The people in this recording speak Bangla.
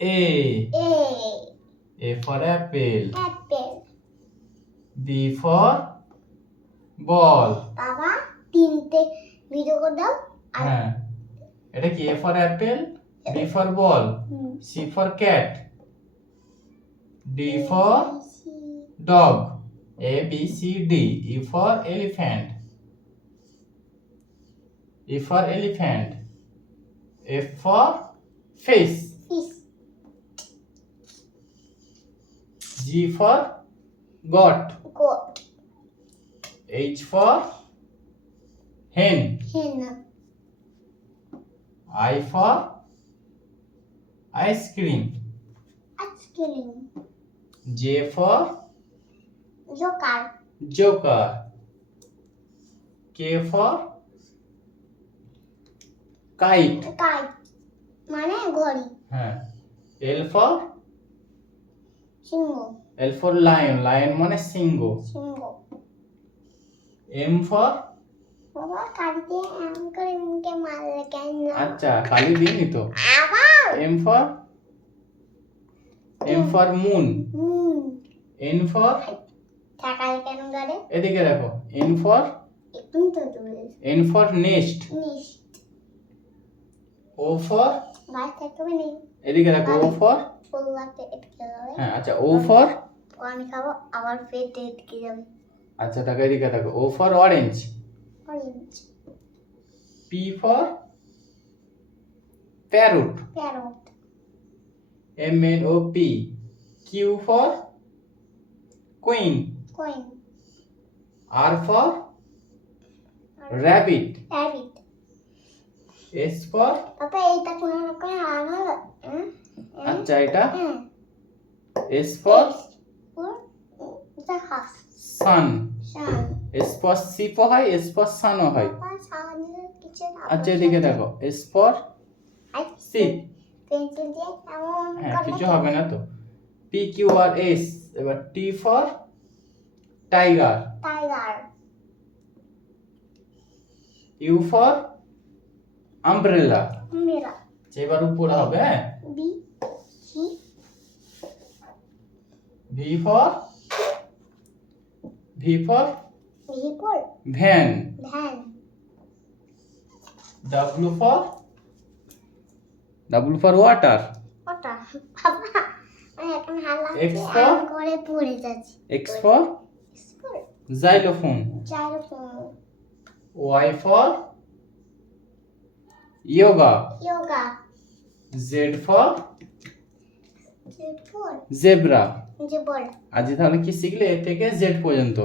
A. A. A for apple. Apple. B for ball. বাবা তিনটে ভিডিও করে দাও হ্যাঁ এটা কি? A for apple, B for ball, C for cat, D for dog, A B C D, E for elephant, E for elephant, F for fish, fish. G for goat, Goat. H for hen, Hen. I for ice cream, Ice cream. J for Joker. joker, K for kite, Kite. মানে ঘড়ি। হ্যাঁ L for Singh. L for lion, lion মানে সিংহ, সিংহ। M for বাবা কালকে এমন করে মুখে মারলে কেন? আচ্ছা খালি দিইনি তো। আবার M for moon, N for টাকায় কেন গাড়ে? এদিকে দেখো N for একটু তো দূরে। N for nest, নিশ্চিত। O for বাইরে থাকতে নেই। এদিকে দেখো O for ফুললাতে এটকে যাবে। হ্যাঁ আচ্ছা O for পানি খাবো আবার পেটে এটকে যাবে। আচ্ছা তাকে এদিকে দেখো O for orange, orange. P for parrot, parrot. M N O P, Q for queen, coin. R for rabbit, rabbit. S for বাবা এইটা কোনো রকম আলাদা। আচ্ছা এটা S for এটা হাস। sun, Shaan. S for sheep হয়, S for sun হয়। বাবা শানের কিছু না। আচ্ছা এদিকে দেখো S for sheep, পেন্সিল দিয়ে এমন হ্যাঁ করে কিছু হবে না তো। P Q R S, এবার T for tiger, tiger. U for umbrella, মেরা। এবার উপরে হবে হ্যাঁ বি সি V for ভিপর van, van. W for water, ওটা বাবা আমি এখন হালাচ্ছি X for? আর করে পড়ে যাচ্ছি। X for school xylophone, xylophone. Y for yoga, yoga. Z for Z four. zebra। যে বল। আজ তাহলে কি শিখলে A থেকে Z পর্যন্ত?